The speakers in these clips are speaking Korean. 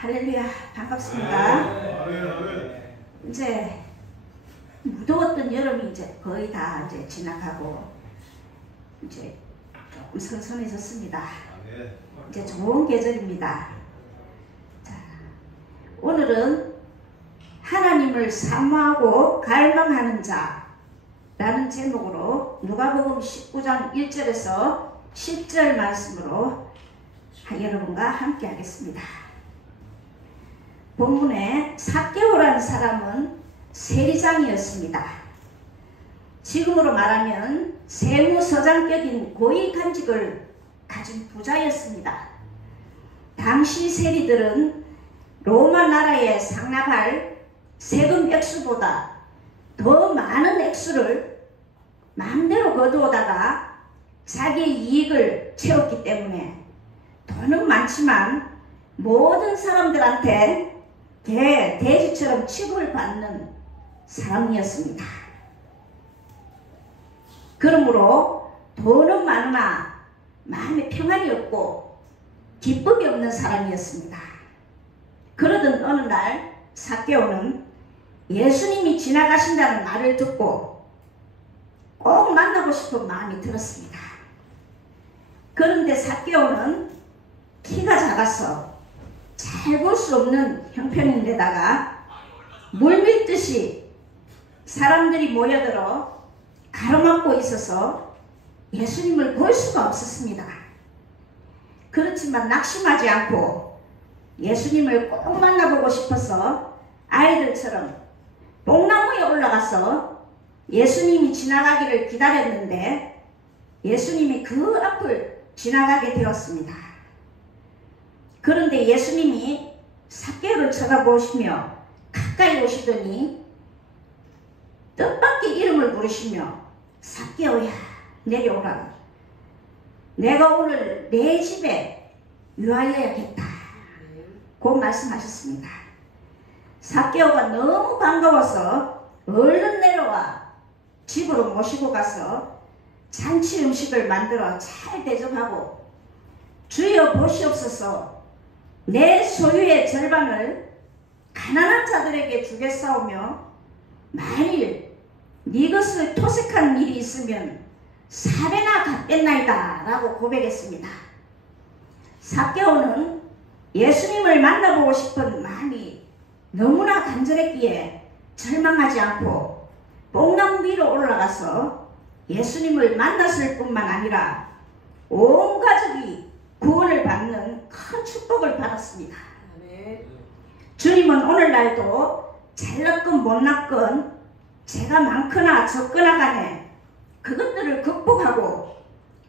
할렐루야, 반갑습니다. 이제 무더웠던 여름이 이제 거의 다 이제 지나가고 이제 조금 선선해졌습니다. 이제 좋은 계절입니다. 자, 오늘은 하나님을 사모하고 갈망하는 자라는 제목으로 누가복음 19장 1절에서 10절 말씀으로 여러분과 함께 하겠습니다. 본문에 삭개오라는 사람은 세리장이었습니다. 지금으로 말하면 세무서장격인 고위간직을 가진 부자였습니다. 당시 세리들은 로마 나라에 상납할 세금 액수보다 더 많은 액수를 마음대로 거두어다가 자기의 이익을 채웠기 때문에 돈은 많지만 모든 사람들한테 돼지처럼 취급을 받는 사람이었습니다. 그러므로 돈은 많으나 마음에 평안이 없고 기쁨이 없는 사람이었습니다. 그러던 어느 날 삭개오는 예수님이 지나가신다는 말을 듣고 꼭 만나고 싶은 마음이 들었습니다. 그런데 삭개오는 키가 작아서 잘 볼 수 없는 형편인데다가 물밀듯이 사람들이 모여들어 가로막고 있어서 예수님을 볼 수가 없었습니다. 그렇지만 낙심하지 않고 예수님을 꼭 만나보고 싶어서 아이들처럼 뽕나무에 올라가서 예수님이 지나가기를 기다렸는데 예수님이 그 앞을 지나가게 되었습니다. 그런데 예수님이 삭개오를 쳐다보시며 가까이 오시더니 뜻밖의 이름을 부르시며 삭개오야 내려오라. 내가 오늘 내 집에 유하여야겠다. 고 말씀하셨습니다. 삭개오가 너무 반가워서 얼른 내려와 집으로 모시고 가서 잔치 음식을 만들어 잘 대접하고 주여 보시옵소서 내 소유의 절반을 가난한 자들에게 주겠사오며 만일 네 것을 토색한 일이 있으면 4배나 갚겠나이다 라고 고백했습니다. 삭개오는 예수님을 만나보고 싶은 마음이 너무나 간절했기에 절망하지 않고 뽕나무 위로 올라가서 예수님을 만났을 뿐만 아니라 온 가족이 구원을 받는 큰 축복을 받았습니다. 주님은 오늘날도 잘났건 못났건 죄가 많거나 적거나 간에 그것들을 극복하고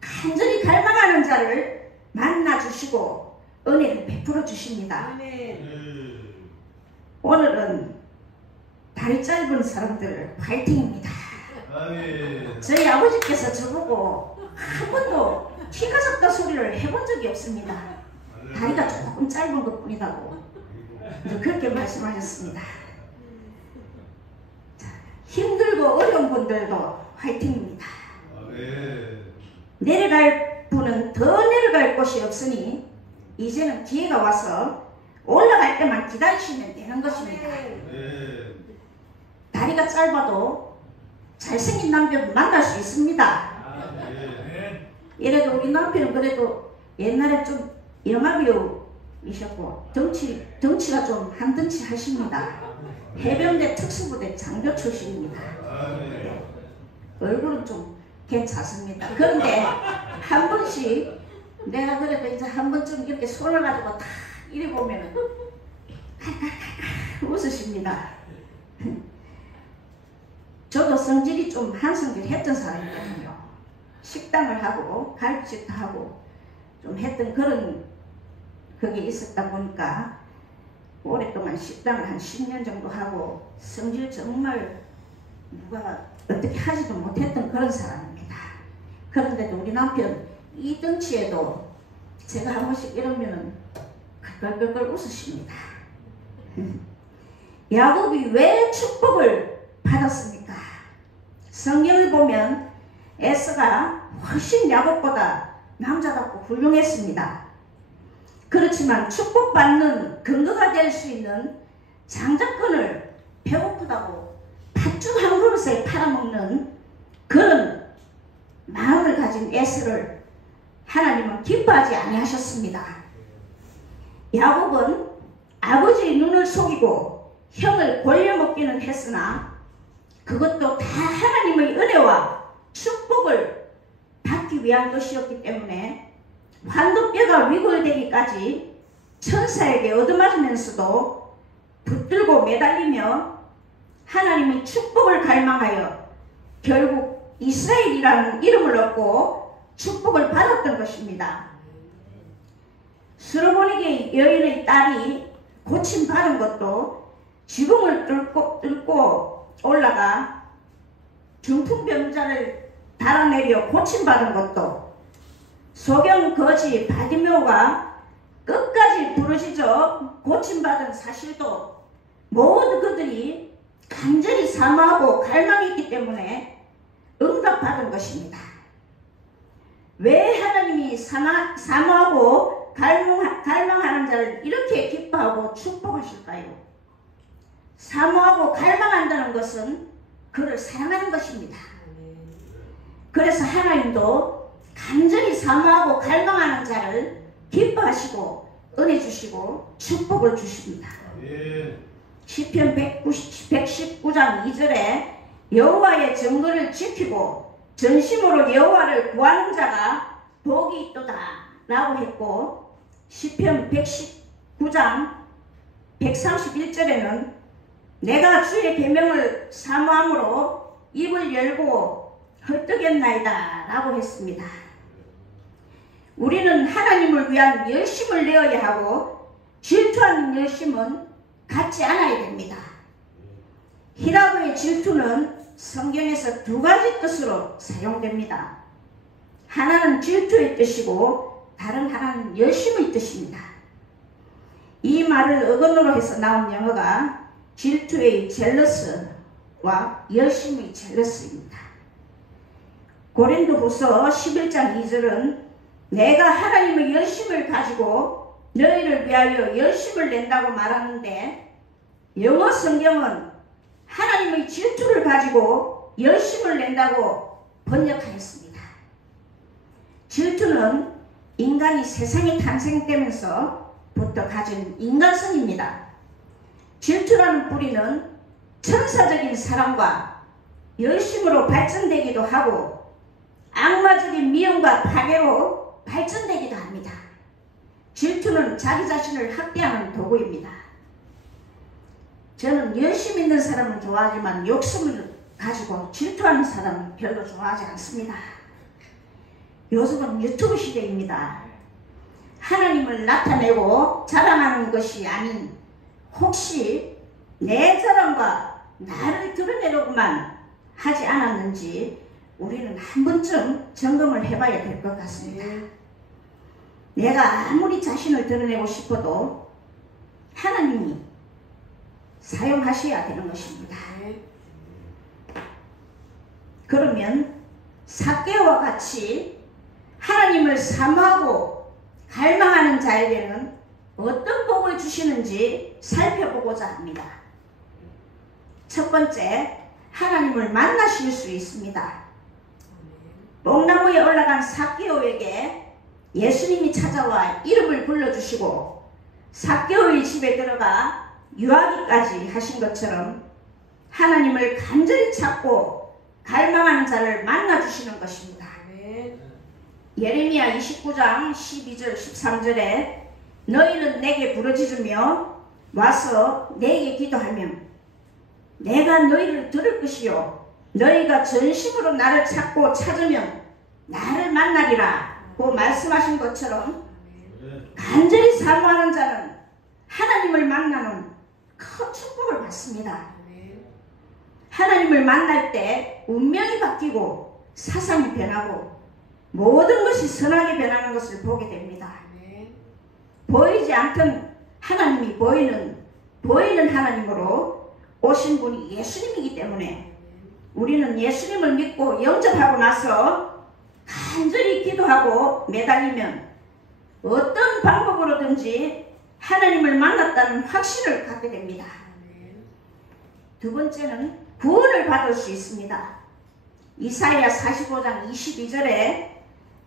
간절히 갈망하는 자를 만나주시고 은혜를 베풀어 주십니다. 오늘은 다리 짧은 사람들 파이팅입니다. 저희 아버지께서 저보고 한 번도 키가 작다 소리를 해본 적이 없습니다. 다리가 조금 짧은 것 뿐이라고 그렇게 말씀하셨습니다. 자, 힘들고 어려운 분들도 화이팅입니다. 내려갈 분은 더 내려갈 곳이 없으니 이제는 기회가 와서 올라갈 때만 기다리시면 되는 것입니다. 다리가 짧아도 잘생긴 남편 만날 수 있습니다. 이래도 우리 남편은 그래도 옛날에 좀 영화배우이셨고 덩치가 좀 한 덩치 하십니다. 해병대 특수부대 장교 출신입니다. 얼굴은 좀 괜찮습니다. 그런데 한 번씩 내가 그래도 이제 한 번쯤 이렇게 손을 가지고 탁 이래 보면은 웃으십니다. 저도 성질이 좀 한성질 했던 사람이거든요. 식당을 하고 갈비집도 하고 좀 했던 그런 그게 있었다 보니까 오랫동안 식당을 한 10년 정도 하고 성질 정말 누가 어떻게 하지도 못했던 그런 사람입니다. 그런데도 우리 남편 이 덩치에도 제가 한 번씩 이러면은 걸걸걸 웃으십니다. 야곱이 왜 축복을 받았습니까? 성경을 보면 에서가 훨씬 야곱보다 남자답고 훌륭했습니다. 그렇지만 그렇지만 축복받는 근거가 될 수 있는 장작권을 배고프다고 팥죽 한 그릇에 팔아먹는 그런 마음을 가진 에서를 하나님은 기뻐하지 아니하셨습니다. 야곱은 아버지의 눈을 속이고 형을 골려먹기는 했으나 그것도 다 하나님의 은혜와 축복을 받기 위한 것이었기 때문에 환도뼈가 위골되기까지 천사에게 얻어맞으면서도 붙들고 매달리며 하나님의 축복을 갈망하여 결국 이스라엘이라는 이름을 얻고 축복을 받았던 것입니다. 수르보니게 여인의 딸이 고침받은 것도 지붕을 뚫고 올라가 중풍병자를 달아내려 고침받은 것도 소경 거지 바디메오가 끝까지 부르짖어 고침받은 사실도 모두 그들이 간절히 사모하고 갈망했기 때문에 응답받은 것입니다. 왜 하나님이 사모하고 갈망하는 자를 이렇게 기뻐하고 축복하실까요? 사모하고 갈망한다는 것은 그를 사랑하는 것입니다. 그래서 하나님도 간절히 사모하고 갈망하는 자를 기뻐하시고 은혜 주시고 축복을 주십니다. 시편 119장 2절에 여호와의 증거를 지키고 전심으로 여호와를 구하는 자가 복이 있도다 라고 했고, 시편 119장 131절에는 내가 주의 계명을 사모함으로 입을 열고 헐떡였나이다 라고 했습니다. 우리는 하나님을 위한 열심을 내어야 하고 질투하는 열심은 갖지 않아야 됩니다. 히라브의 질투는 성경에서 두 가지 뜻으로 사용됩니다. 하나는 질투의 뜻이고 다른 하나는 열심의 뜻입니다. 이 말을 어근으로 해서 나온 영어가 질투의 젤러스와 열심의 젤러스입니다. 고린도후서 11장 2절은 내가 하나님의 열심을 가지고 너희를 위하여 열심을 낸다고 말하는데, 영어 성경은 하나님의 질투를 가지고 열심을 낸다고 번역하였습니다. 질투는 인간이 세상에 탄생되면서부터 가진 인간성입니다. 질투라는 뿌리는 천사적인 사랑과 열심으로 발전되기도 하고 악마적인 미움과 파괴로 발전되기도 합니다. 질투는 자기 자신을 학대하는 도구입니다. 저는 열심 있는 사람은 좋아하지만 욕심을 가지고 질투하는 사람은 별로 좋아하지 않습니다. 요즘은 유튜브 시대입니다. 하나님을 나타내고 자랑하는 것이 아닌 혹시 내 자랑과 나를 드러내려고만 하지 않았는지 우리는 한 번쯤 점검을 해봐야 될 것 같습니다. 내가 아무리 자신을 드러내고 싶어도 하나님이 사용하셔야 되는 것입니다. 그러면 삭개오와 같이 하나님을 사모하고 갈망하는 자에게는 어떤 복을 주시는지 살펴보고자 합니다. 첫 번째, 하나님을 만나실 수 있습니다. 뽕나무에 올라간 삭개오에게 예수님이 찾아와 이름을 불러주시고 삭개오의 집에 들어가 유하기까지 하신 것처럼 하나님을 간절히 찾고 갈망하는 자를 만나주시는 것입니다. 예레미야 29장 12절 13절에 너희는 내게 부르짖으며 와서 내게 기도하면 내가 너희를 들을 것이요 너희가 전심으로 나를 찾고 찾으면 나를 만나리라 고 말씀하신 것처럼 간절히 사모하는 자는 하나님을 만나는 큰 축복을 받습니다. 하나님을 만날 때 운명이 바뀌고 사상이 변하고 모든 것이 선하게 변하는 것을 보게 됩니다. 보이지 않던 하나님이 보이는 하나님으로 오신 분이 예수님이기 때문에 우리는 예수님을 믿고 영접하고 나서 간절히 기도하고 매달리면 어떤 방법으로든지 하나님을 만났다는 확신을 갖게 됩니다. 두 번째는 구원을 받을 수 있습니다. 이사야 45장 22절에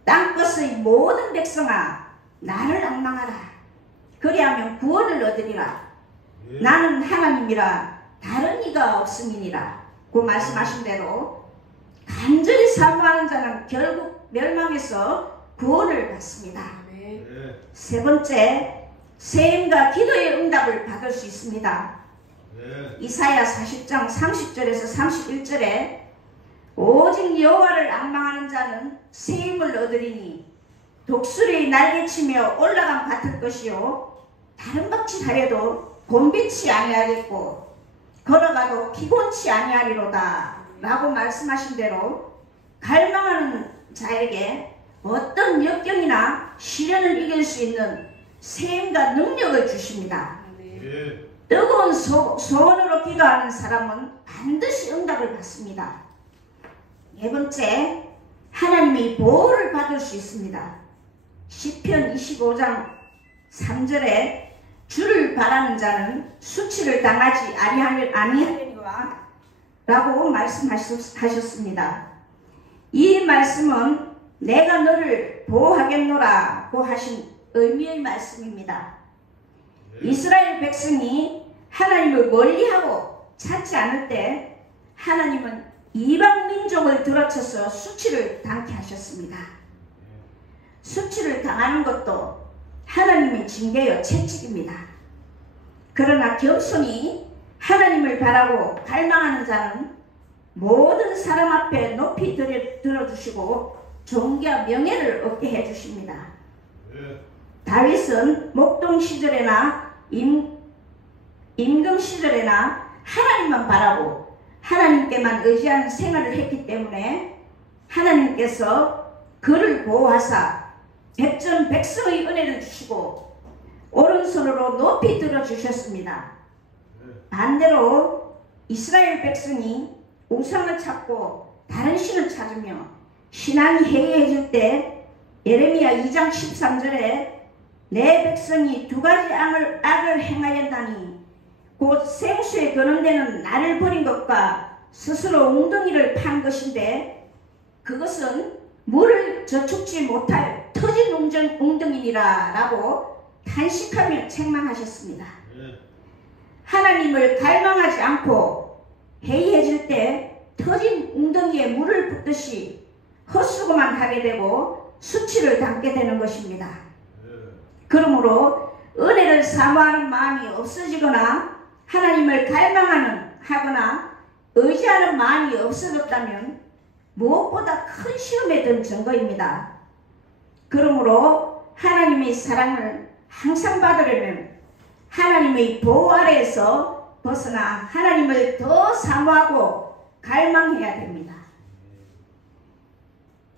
땅끝의 모든 백성아 나를 앙망하라. 그리하면 구원을 얻으리라. 나는 하나님이라 다른 이가 없음이니라. 그 말씀하신 대로 간절히 사모하는 자는 결국 멸망해서 구원을 받습니다. 세 번째, 세임과 기도의 응답을 받을 수 있습니다. 이사야 40장 30절에서 31절에 오직 여호와를 앙망하는 자는 세임을 얻으리니 독수리 날개치며 올라감 같을 것이요 다른 밭이 하려도 곤비치 아니하겠고 걸어가도 피곤치 아니하리로다 라고 말씀하신 대로 갈망하는 자에게 어떤 역경이나 시련을 이길 수 있는 세임과 능력을 주십니다. 뜨거운 소원으로 기도하는 사람은 반드시 응답을 받습니다. 네 번째, 하나님의 보호를 받을 수 있습니다. 시편 25장 3절에 주를 바라는 자는 수치를 당하지 아니하리라 라고 말씀하셨습니다. 이 말씀은 내가 너를 보호하겠노라고 하신 의미의 말씀입니다. 이스라엘 백성이 하나님을 멀리하고 찾지 않을 때 하나님은 이방 민족을 들어쳐서 수치를 당케 하셨습니다. 수치를 당하는 것도 하나님의 징계요 채찍입니다. 그러나 겸손히 하나님을 바라고 갈망하는 자는 모든 사람 앞에 높이 들어주시고 존귀와 명예를 얻게 해주십니다. 다윗은 목동 시절에나 임금 시절에나 하나님만 바라고 하나님께만 의지하는 생활을 했기 때문에 하나님께서 그를 보호하사 백성의 은혜를 주시고 오른손으로 높이 들어주셨습니다. 반대로 이스라엘 백성이 우상을 찾고 다른 신을 찾으며 신앙이 해이해질 때 예레미야 2장 13절에 내 백성이 두 가지 악을 행하였다니 곧 생수에 거론되는 나를 버린 것과 스스로 웅덩이를 판 것인데 그것은 물을 저축지 못할 터진 웅덩이니라 라고 탄식하며 책망하셨습니다. 하나님을 갈망하지 않고 해이해질 때 터진 웅덩이에 물을 붓듯이 헛수고만 하게 되고 수치를 담게 되는 것입니다. 그러므로 은혜를 사모하는 마음이 없어지거나 하나님을 갈망하거나 의지하는 마음이 없어졌다면 무엇보다 큰 시험에 든 증거입니다. 그러므로 하나님의 사랑을 항상 받으려면 하나님의 보호 아래에서 벗어나 하나님을 더 사모하고 갈망해야 됩니다.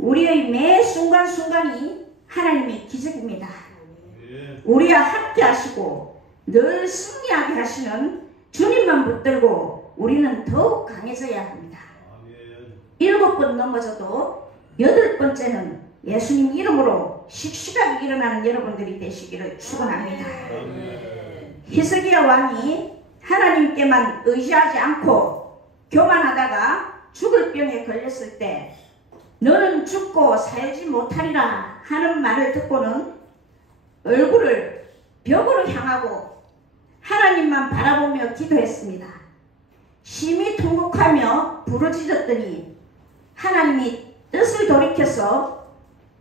우리의 매 순간순간이 하나님의 기적입니다. 우리와 함께 하시고 늘 승리하게 하시는 주님만 붙들고 우리는 더욱 강해져야 합니다. 7번 넘어져도 8번째는 예수님 이름으로 씩씩하게 일어나는 여러분들이 되시기를 축원합니다. 히스기야 왕이 하나님께만 의지하지 않고 교만하다가 죽을 병에 걸렸을 때 너는 죽고 살지 못하리라 하는 말을 듣고는 얼굴을 벽으로 향하고 하나님만 바라보며 기도했습니다. 심히 통곡하며 부르짖었더니 하나님이 뜻을 돌이켜서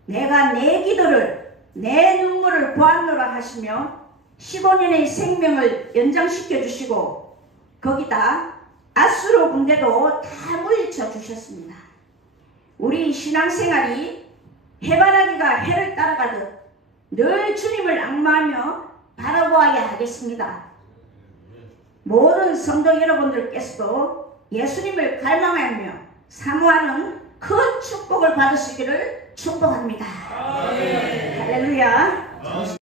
내가 내 기도를 내 눈물을 보았노라 하시며 15년의 생명을 연장시켜 주시고 거기다 아수르 군대도 다 물리쳐 주셨습니다. 우리 신앙생활이 해바라기가 해를 따라가듯 늘 주님을 앙마하며 바라보아야 하겠습니다. 모든 성도 여러분들께서도 예수님을 갈망하며 사모하는 큰 축복을 받으시기를 축복합니다. 할렐루야.